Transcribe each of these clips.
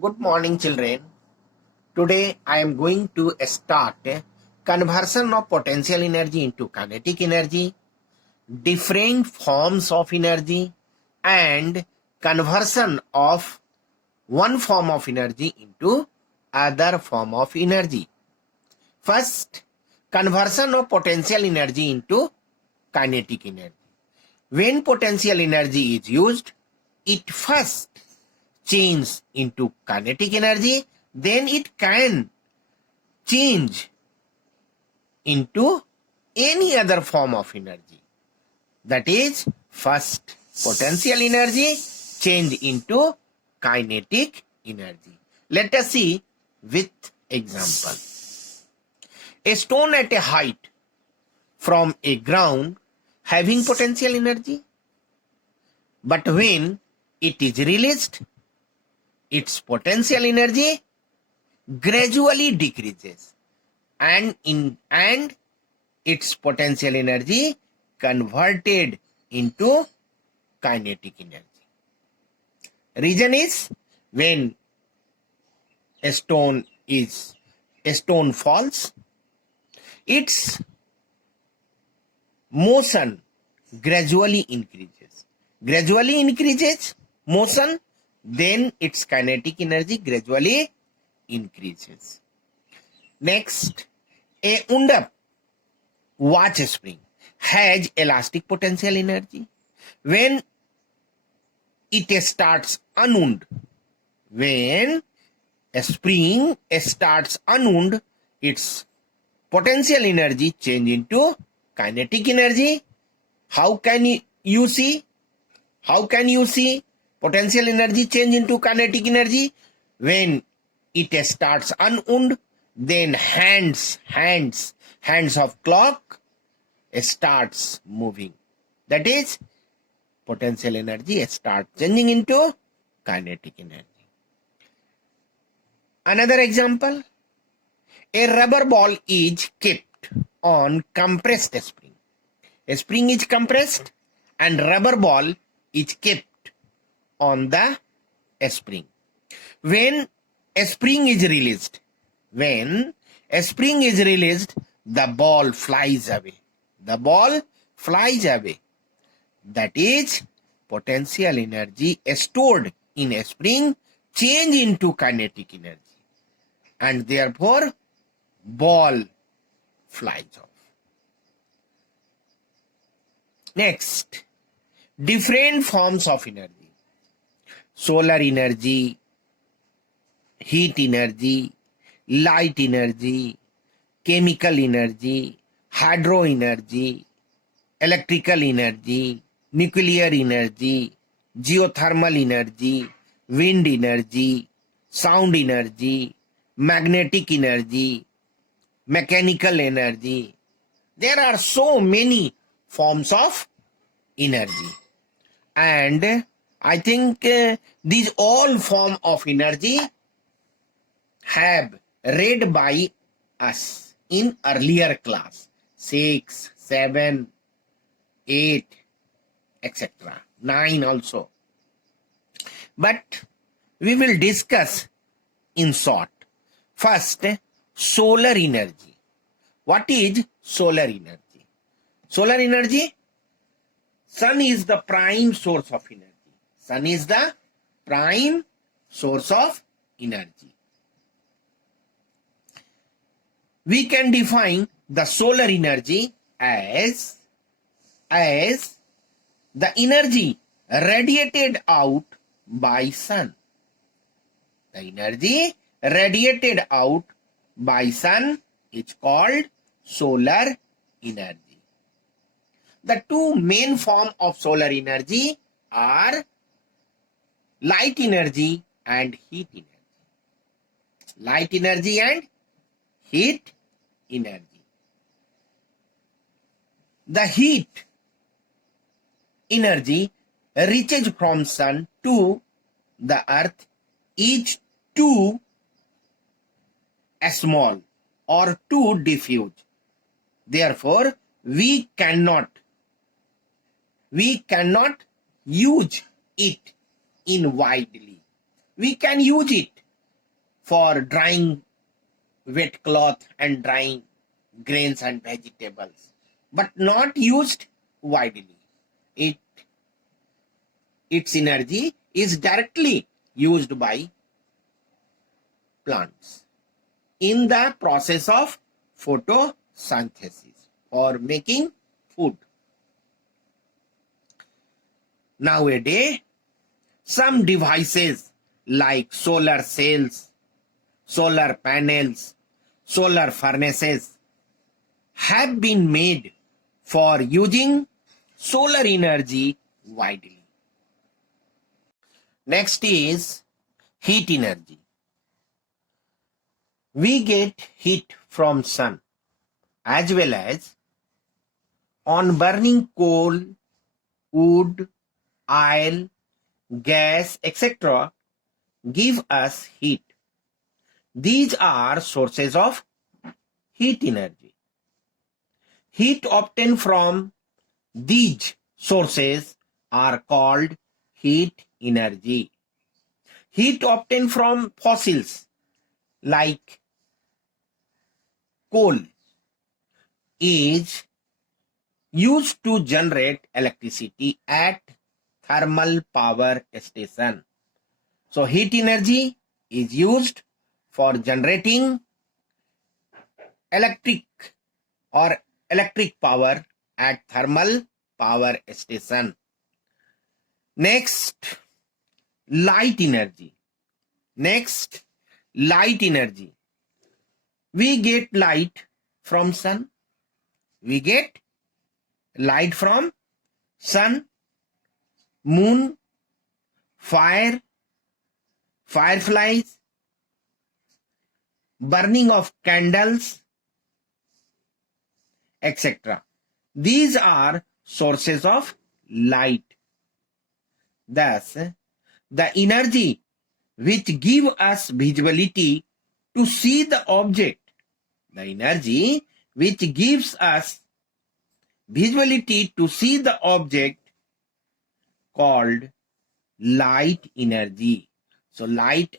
Good morning, children. Today I am going to start conversion of potential energy into kinetic energy, different forms of energy, and conversion of one form of energy into other form of energy. First, conversion of potential energy into kinetic energy. When potential energy is used, it first change into kinetic energy, then it can change into any other form of energy. That is, first potential energy change into kinetic energy. Let us see with example. A stone at a height from a ground having potential energy, but when it is released, its potential energy gradually decreases and its potential energy converted into kinetic energy. Reason is, when a stone falls, its motion gradually increases motion, then its kinetic energy gradually increases. Next, a wound up watch spring has elastic potential energy. When it starts unwound, when a spring starts unwound, its potential energy change into kinetic energy. How can you see potential energy change into kinetic energy? When it starts unwound, then hands of clock starts moving. That is, potential energy starts changing into kinetic energy. Another example, a rubber ball is kept on compressed spring. A spring is compressed and rubber ball is kept on the spring. When a spring is released, the ball flies away. That is, potential energy stored in a spring change into kinetic energy, and therefore ball flies off. Next, different forms of energy: solar energy, heat energy, light energy, chemical energy, hydro energy, electrical energy, nuclear energy, geothermal energy, wind energy, sound energy, magnetic energy, mechanical energy. There are so many forms of energy, and I think these all form of energy have read by us in earlier class 6, 7, 8, etc. 9 also. But we will discuss in short. First, solar energy. What is solar energy? Solar energy, sun is the prime source of energy. We can define the solar energy as the energy radiated out by sun. The energy radiated out by sun is called solar energy. The two main forms of solar energy are light energy and heat energy. Light energy and heat energy. The heat energy reaches from sun to the earth is too small or too diffuse. Therefore, we cannot use it in widely. We can use it for drying wet cloth and drying grains and vegetables, but not used widely. Its energy is directly used by plants in the process of photosynthesis for making food. Nowadays, some devices like solar cells, solar panels, solar furnaces have been made for using solar energy widely. Next is heat energy. We get heat from sun as well as on burning coal, wood, oil, gas, etc. give us heat. These are sources of heat energy. Heat obtained from these sources are called heat energy. Heat obtained from fossils like coal is used to generate electricity at thermal power station. So heat energy is used for generating electric power at thermal power station. Next, light energy. We get light from sun. We get light from sun, moon, fire, fireflies, burning of candles, etc. These are sources of light. Thus, the energy which give us visibility to see the object, the energy which gives us visibility to see the object called light energy. So light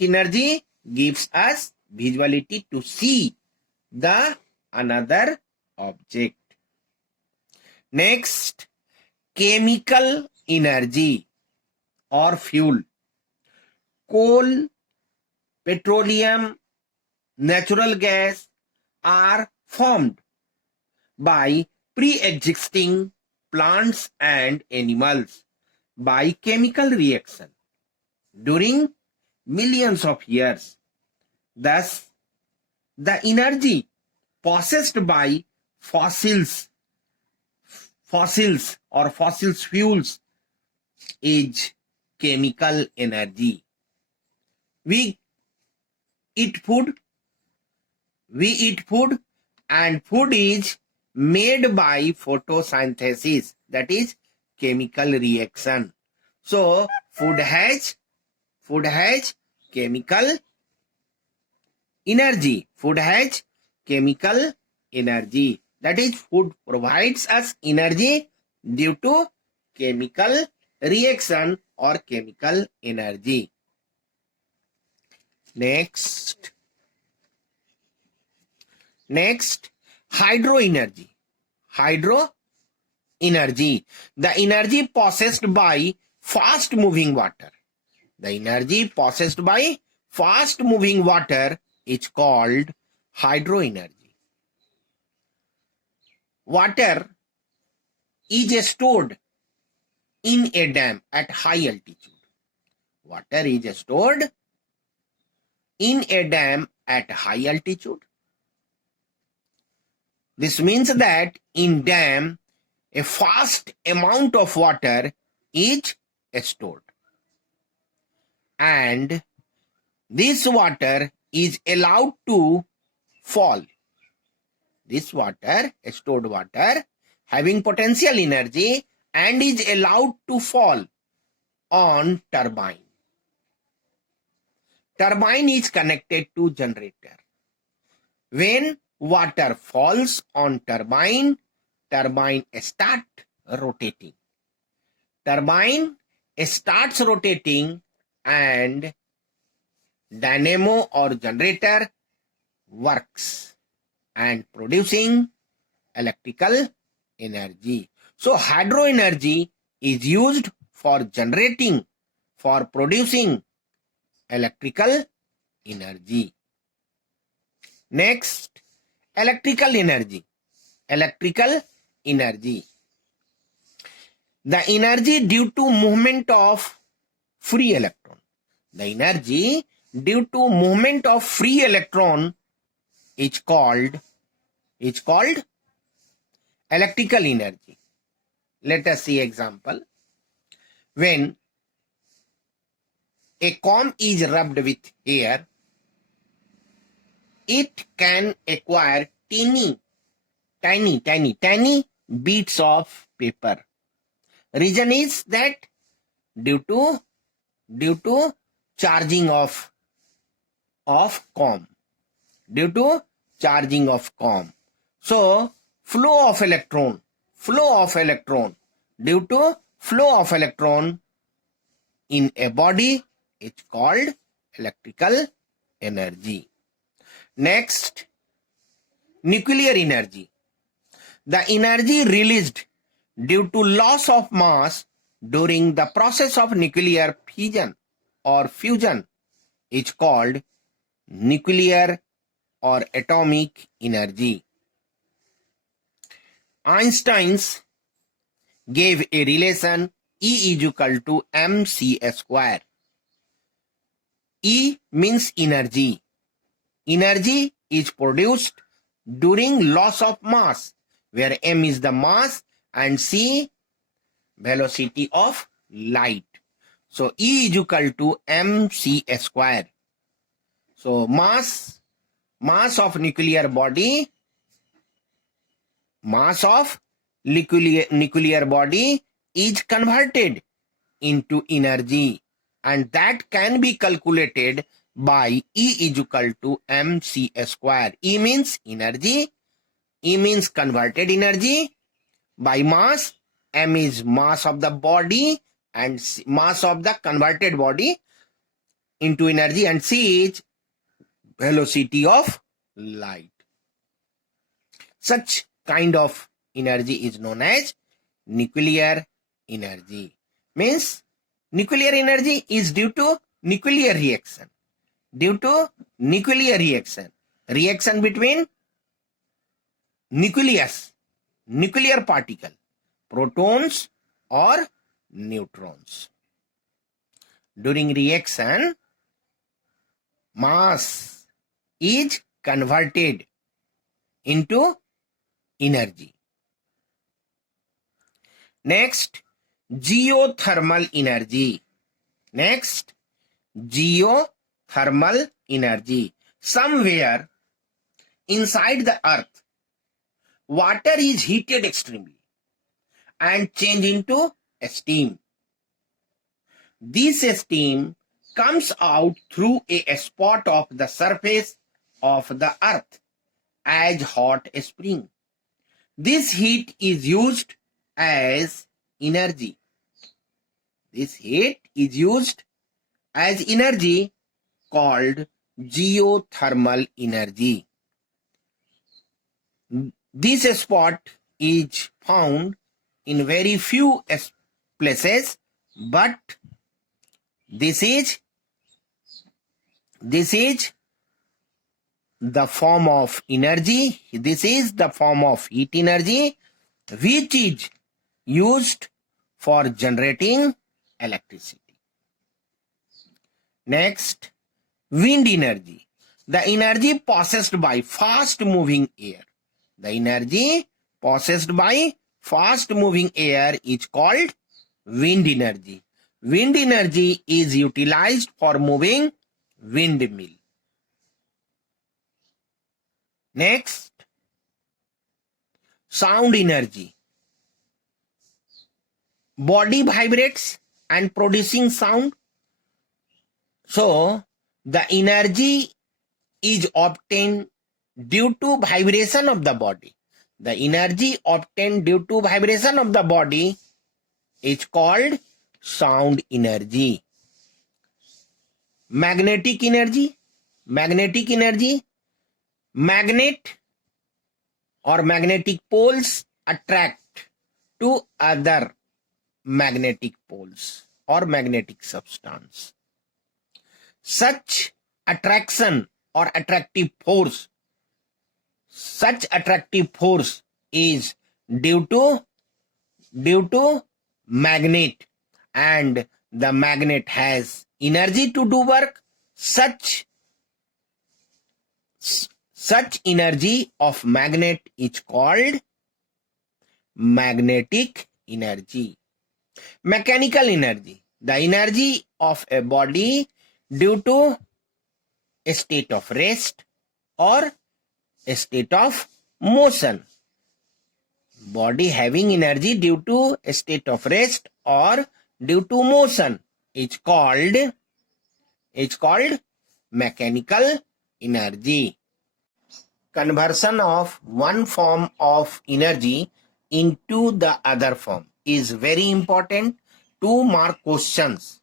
energy gives us visibility to see the another object. Next, chemical energy or fuel. Coal, petroleum, natural gas are formed by pre-existing plants and animals by chemical reaction during millions of years. Thus, the energy possessed by fossils or fossil fuels is chemical energy. We eat food and food is made by photosynthesis, that is chemical reaction. So food has chemical energy. That is, food provides us energy due to chemical reaction or chemical energy. Next, hydro energy. The energy possessed by fast moving water. Is called hydro energy. Water is stored in a dam at high altitude. This means that in dam, a vast amount of water is stored. And this water is allowed to fall. This water, stored water, having potential energy and is allowed to fall on turbine. Turbine is connected to generator. When water falls on turbine starts rotating. And dynamo or generator works and producing electrical energy. So hydro energy is used for generating, for producing electrical energy. Next, electrical energy. Electrical energy. The energy due to movement of free electron. The energy due to movement of free electron is called electrical energy. Let us see example. When a comb is rubbed with air, it can acquire tiny bits of paper. Reason is that due to charging of comb. Due to charging of comb. So flow of electron, due to flow of electron in a body, it's called electrical energy. Next, nuclear energy. The energy released due to loss of mass during the process of nuclear fission or fusion is called nuclear or atomic energy. Einstein's gave a relation E is equal to mc square. E means energy. Energy is produced during loss of mass, where m is the mass and c velocity of light. So E is equal to mc square. So mass of nuclear body, nuclear body is converted into energy, and that can be calculated by E is equal to mc square. E means energy, E means converted energy by mass, m is mass of the body and mass of the converted body into energy, and c is velocity of light. Such kind of energy is known as nuclear energy. Means nuclear energy is due to nuclear reaction. Due to nuclear reaction between nucleus, nuclear particle, protons or neutrons. During reaction, mass is converted into energy. Next, geothermal energy. Next, geothermal energy. Somewhere inside the earth, water is heated extremely and changed into steam. This steam comes out through a spot of the surface of the earth as hot spring. This heat is used as energy. This heat is used as energy called geothermal energy. This spot is found in very few places, but this is the form of energy. This is the form of heat energy which is used for generating electricity. Next, wind energy. The energy possessed by fast moving air. The energy possessed by fast moving air is called wind energy. Wind energy is utilized for moving windmill. Next, sound energy. Body vibrates and producing sound. So, the energy is obtained due to vibration of the body. The energy obtained due to vibration of the body is called sound energy. magnetic energy, magnet or magnetic poles attract to other magnetic poles or magnetic substance. Such attraction or attractive force is due to magnet, and the magnet has energy to do work. Such energy of magnet is called magnetic energy. Mechanical energy, the energy of a body due to a state of rest or a state of motion. Body having energy due to a state of rest or due to motion is called mechanical energy. Conversion of one form of energy into the other form is very important. 2 mark questions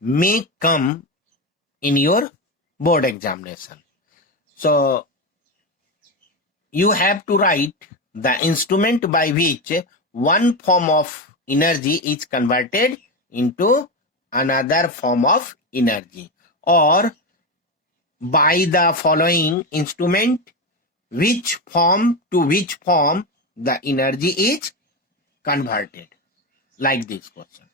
may come in your board examination. So you have to write the instrument by which one form of energy is converted into another form of energy, or by the following instrument, which form to which form the energy is converted, like this question.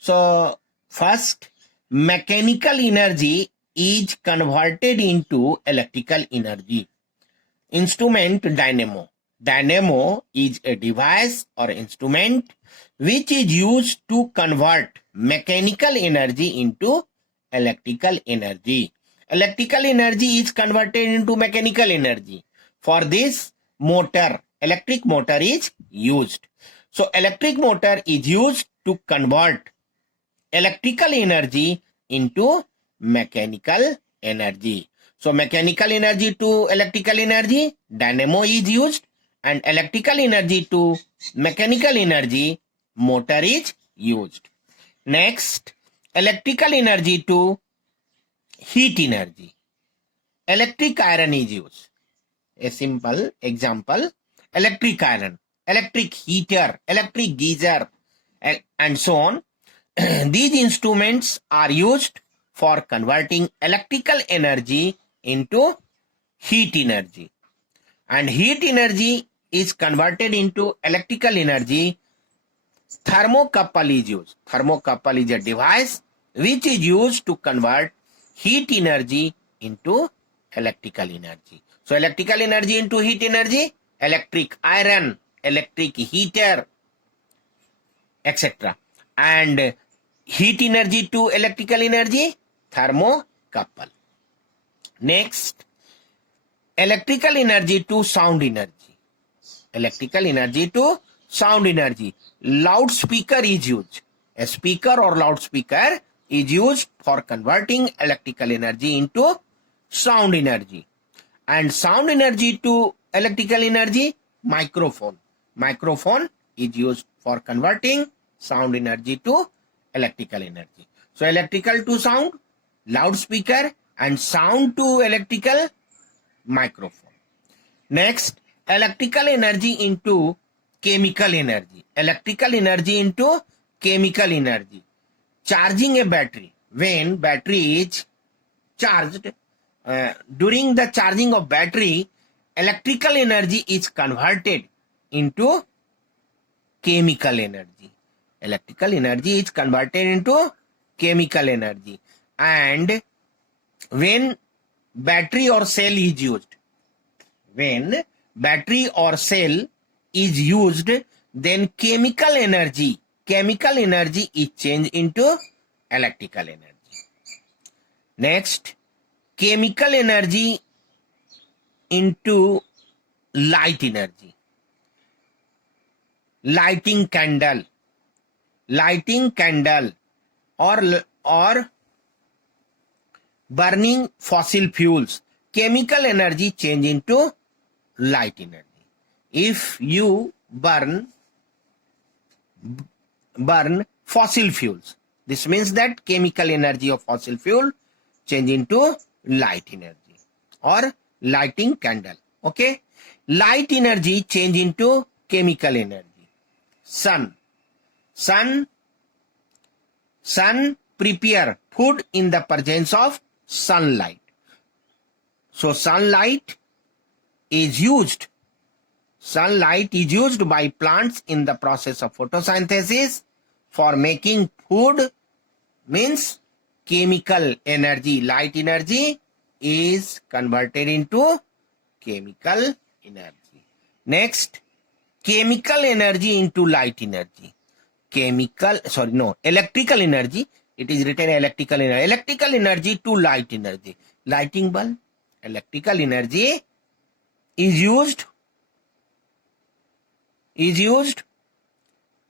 So first, mechanical energy is converted into electrical energy. Instrument dynamo. Dynamo is a device or instrument which is used to convert mechanical energy into electrical energy. Electrical energy is converted into mechanical energy. For this, electric motor is used. So electric motor is used to convert electrical energy into mechanical energy. So mechanical energy to electrical energy, dynamo is used, and electrical energy to mechanical energy, motor is used. Next, electrical energy to heat energy. Electric iron is used. A simple example, electric iron, electric heater, electric geyser, and so on. These instruments are used for converting electrical energy into heat energy. And heat energy is converted into electrical energy. Thermocouple is used. Thermocouple is a device which is used to convert heat energy into electrical energy. So electrical energy into heat energy, electric iron, electric heater, etc. And heat energy to electrical energy, thermocouple. Next, electrical energy to sound energy. Electrical energy to sound energy. Loudspeaker is used. A speaker or loudspeaker is used for converting electrical energy into sound energy. And sound energy to electrical energy, microphone. Microphone is used for converting sound energy to electrical energy. So electrical to sound, loudspeaker, and sound to electrical, microphone. Next, electrical energy into chemical energy. Electrical energy into chemical energy. Charging a battery. When battery is charged, during the charging of battery, electrical energy is converted into chemical energy. Electrical energy is converted into chemical energy. And when battery or cell is used, then chemical energy is changed into electrical energy. Next, chemical energy into light energy. Lighting candle or burning fossil fuels, chemical energy change into light energy. If you burn fossil fuels, this means that chemical energy of fossil fuel change into light energy or lighting candle. Okay, light energy change into chemical energy. Sun prepare food in the presence of sunlight. So sunlight is used by plants in the process of photosynthesis for making food, means chemical energy, light energy is converted into chemical energy. Next, chemical energy into light energy. Electrical energy. It is written electrical energy. Electrical energy to light energy. Lighting bulb, electrical energy is used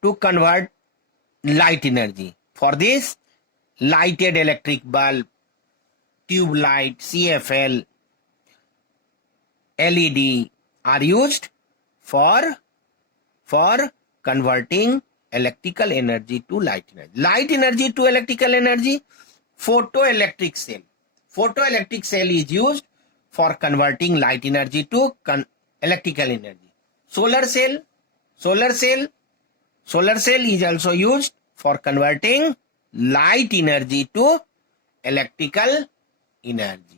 to convert light energy. For this, lighted electric bulb, tube light, CFL, LED are used for converting electrical energy to light energy. Light energy to electrical energy, photoelectric cell. Photoelectric cell is used for converting light energy to electrical energy. Solar cell is also used for converting light energy to electrical energy.